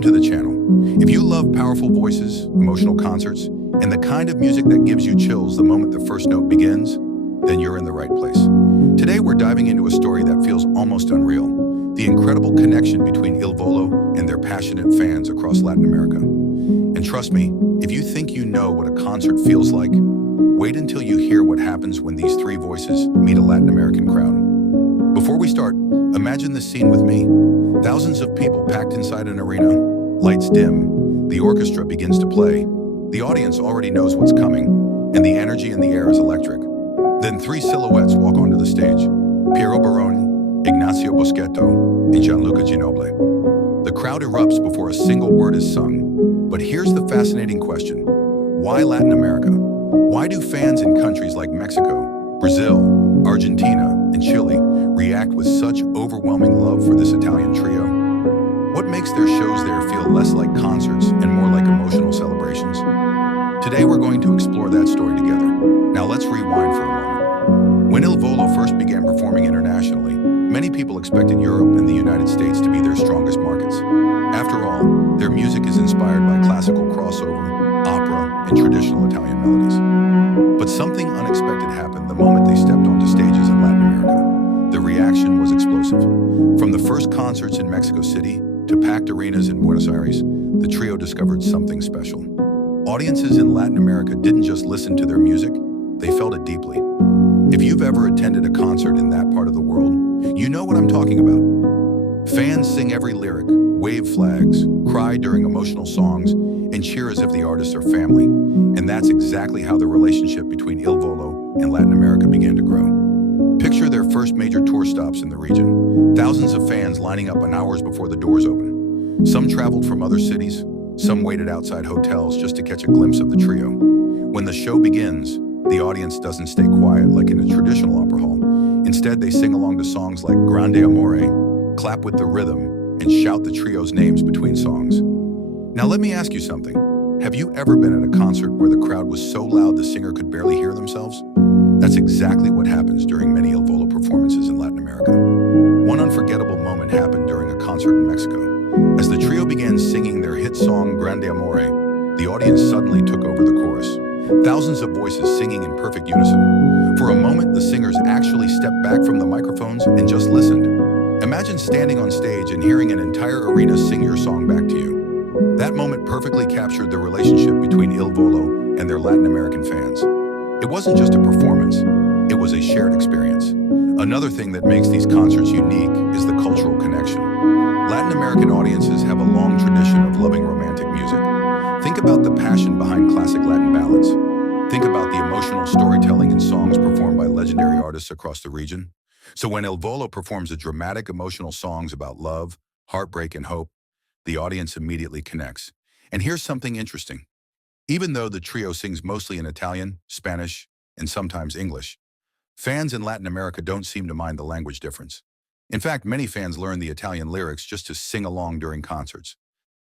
Welcome to the channel. If you love powerful voices, emotional concerts, and the kind of music that gives you chills the moment the first note begins, then you're in the right place. Today we're diving into a story that feels almost unreal, the incredible connection between Il Volo and their passionate fans across Latin America. And trust me, if you think you know what a concert feels like, wait until you hear what happens when these three voices meet a Latin American crowd. Before we start, imagine this scene with me. Thousands of people packed inside an arena, lights dim, the orchestra begins to play. The audience already knows what's coming, and the energy in the air is electric. Then three silhouettes walk onto the stage: Piero Barone, Ignazio Boschetto, and Gianluca Ginoble. The crowd erupts before a single word is sung. But here's the fascinating question: why Latin America? Why do fans in countries like Mexico, Brazil, Argentina, and Chile react with such overwhelming love for this Italian trio? What makes their shows there feel less like concerts and more like emotional celebrations? Today we're going to explore that story together. Now let's rewind for a moment. When Il Volo first began performing internationally, many people expected Europe and the United States to be their strongest markets. After all, their music is inspired by classical crossover, opera, and traditional Italian melodies. But something unexpected happened the moment they stepped onto stages in Latin America. The reaction was explosive. From the first concerts in Mexico City to packed arenas in Buenos Aires, the trio discovered something special. Audiences in Latin America didn't just listen to their music, they felt it deeply. If you've ever attended a concert in that part of the world, you know what I'm talking about. Fans sing every lyric, wave flags, cry during emotional songs, and cheer as if the artists are family. And that's exactly how the relationship between Il Volo and Latin America began to grow. Picture their first major tour stops in the region. Thousands of fans lining up on hours before the doors open. Some traveled from other cities, some waited outside hotels just to catch a glimpse of the trio. When the show begins, the audience doesn't stay quiet like in a traditional opera hall. Instead, they sing along to songs like Grande Amore, clap with the rhythm, and shout the trio's names between songs. Now let me ask you something. Have you ever been at a concert where the crowd was so loud the singer could barely hear themselves? That's exactly what happens during many Il Volo performances in Latin America. One unforgettable moment happened during a concert in Mexico. As the trio began singing their hit song Grande Amore, the audience suddenly took over the chorus. Thousands of voices singing in perfect unison. For a moment, the singers actually stepped back from the microphones and just listened. Imagine standing on stage and hearing an entire arena sing your song back to you. That moment perfectly captured the relationship between Il Volo and their Latin American fans. It wasn't just a performance, it was a shared experience. Another thing that makes these concerts unique is the cultural connection. Latin American audiences have a long tradition of loving romantic music. Think about the passion behind classic Latin ballads. Think about the emotional storytelling in songs performed by legendary artists across the region. So when Il Volo performs a dramatic emotional songs about love, heartbreak, and hope, the audience immediately connects. And here's something interesting. Even though the trio sings mostly in Italian, Spanish, and sometimes English, fans in Latin America don't seem to mind the language difference. In fact, many fans learn the Italian lyrics just to sing along during concerts.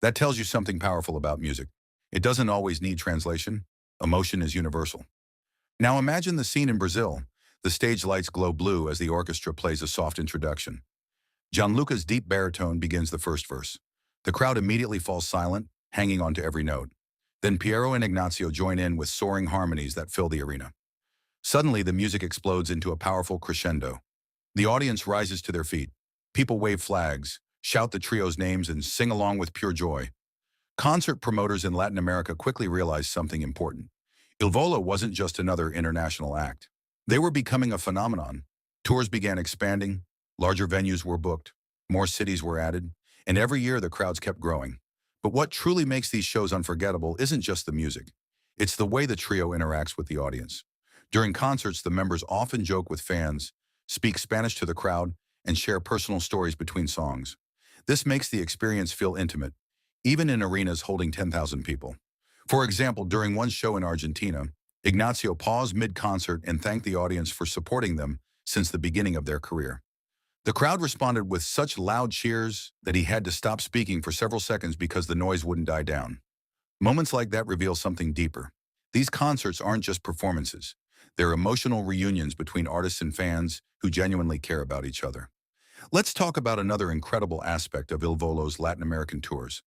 That tells you something powerful about music. It doesn't always need translation. Emotion is universal. Now imagine the scene in Brazil. The stage lights glow blue as the orchestra plays a soft introduction. Gianluca's deep baritone begins the first verse. The crowd immediately falls silent, hanging on to every note. Then Piero and Ignazio join in with soaring harmonies that fill the arena. Suddenly, the music explodes into a powerful crescendo. The audience rises to their feet. People wave flags, shout the trio's names, and sing along with pure joy. Concert promoters in Latin America quickly realized something important. Il Volo wasn't just another international act. They were becoming a phenomenon. Tours began expanding, larger venues were booked, more cities were added, and every year the crowds kept growing. But what truly makes these shows unforgettable isn't just the music. It's the way the trio interacts with the audience. During concerts, the members often joke with fans, speak Spanish to the crowd, and share personal stories between songs. This makes the experience feel intimate, even in arenas holding 10,000 people. For example, during one show in Argentina, Ignazio paused mid-concert and thanked the audience for supporting them since the beginning of their career. The crowd responded with such loud cheers that he had to stop speaking for several seconds because the noise wouldn't die down. Moments like that reveal something deeper. These concerts aren't just performances. They're emotional reunions between artists and fans who genuinely care about each other. Let's talk about another incredible aspect of Il Volo's Latin American tours: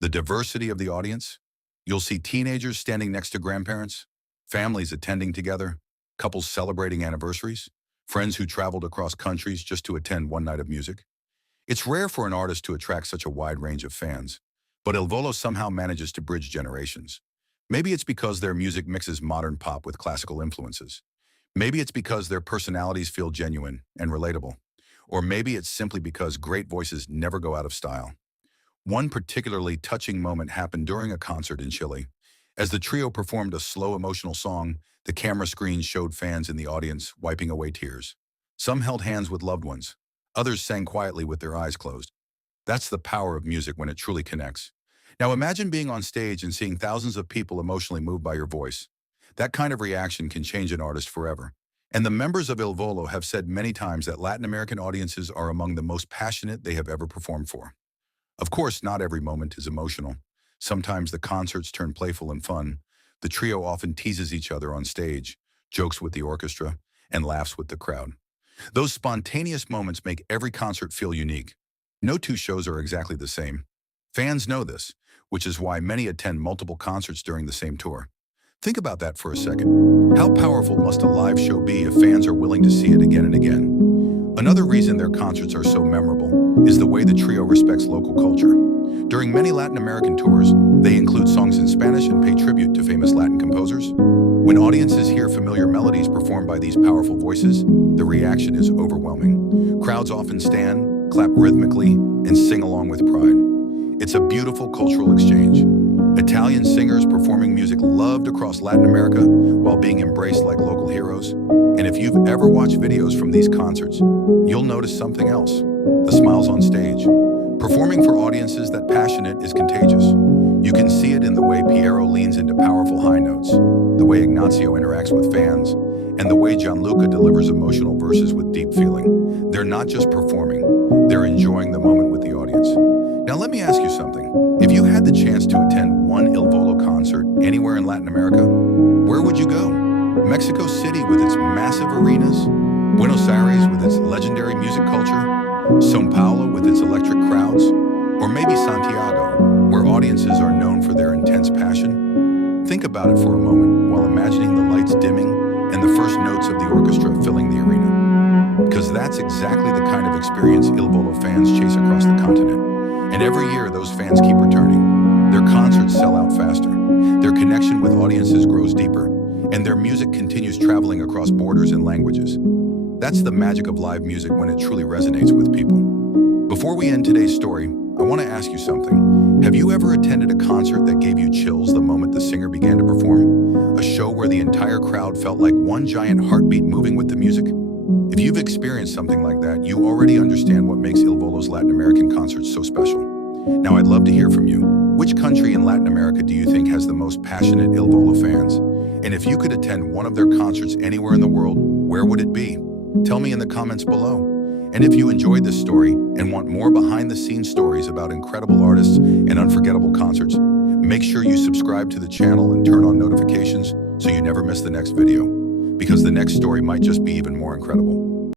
The diversity of the audience. You'll see teenagers standing next to grandparents, families attending together, couples celebrating anniversaries, friends who traveled across countries just to attend one night of music. It's rare for an artist to attract such a wide range of fans, but Il Volo somehow manages to bridge generations. Maybe it's because their music mixes modern pop with classical influences. Maybe it's because their personalities feel genuine and relatable. Or maybe it's simply because great voices never go out of style. One particularly touching moment happened during a concert in Chile. As the trio performed a slow, emotional song, the camera screen showed fans in the audience wiping away tears. Some held hands with loved ones. Others sang quietly with their eyes closed. That's the power of music when it truly connects. Now imagine being on stage and seeing thousands of people emotionally moved by your voice. That kind of reaction can change an artist forever. And the members of Il Volo have said many times that Latin American audiences are among the most passionate they have ever performed for. Of course, not every moment is emotional. Sometimes the concerts turn playful and fun. The trio often teases each other on stage, jokes with the orchestra, and laughs with the crowd. Those spontaneous moments make every concert feel unique. No two shows are exactly the same. Fans know this, which is why many attend multiple concerts during the same tour. Think about that for a second. How powerful must a live show be if fans are willing to see it again and again? Another reason their concerts are so memorable is the way the trio respects local culture. During many Latin American tours, they include songs in Spanish and pay tribute to famous Latin composers. When audiences hear familiar melodies performed by these powerful voices, the reaction is overwhelming. Crowds often stand, clap rhythmically, and sing along with pride. It's a beautiful cultural exchange. Italian singers performing music loved across Latin America while being embraced like local heroes. And if you've ever watched videos from these concerts, you'll notice something else: the smiles on stage. Performing for audiences that passionate is contagious. You can see it in the way Piero leans into powerful high notes, the way Ignazio interacts with fans, and the way Gianluca delivers emotional verses with deep feeling. They're not just performing, they're enjoying the moment with the audience. Now let me ask you something. If you had the chance to attend one Il Volo concert anywhere in Latin America, where would you go? Mexico City with its massive arenas? Buenos Aires with its legendary music culture? São Paulo with its electric crowds? Or maybe Santiago, where audiences are known for their intense passion? Think about it for a moment while imagining the lights dimming and the first notes of the orchestra filling the arena. Because that's exactly the kind of experience Il Volo fans chase across the continent. And every year, those fans keep returning. Their concerts sell out faster. Their connection with audiences grows deeper. And their music continues traveling across borders and languages. That's the magic of live music when it truly resonates with people. Before we end today's story, I want to ask you something. Have you ever attended a concert that gave you chills the moment the singer began to perform? A show where the entire crowd felt like one giant heartbeat moving with the music? If you've experienced something like that, you already understand what makes Il Volo's Latin American concerts so special. Now, I'd love to hear from you. Which country in Latin America do you think has the most passionate Il Volo fans? And if you could attend one of their concerts anywhere in the world, where would it be? Tell me in the comments below. And if you enjoyed this story and want more behind-the-scenes stories about incredible artists and unforgettable concerts, make sure you subscribe to the channel and turn on notifications so you never miss the next video, because the next story might just be even more incredible.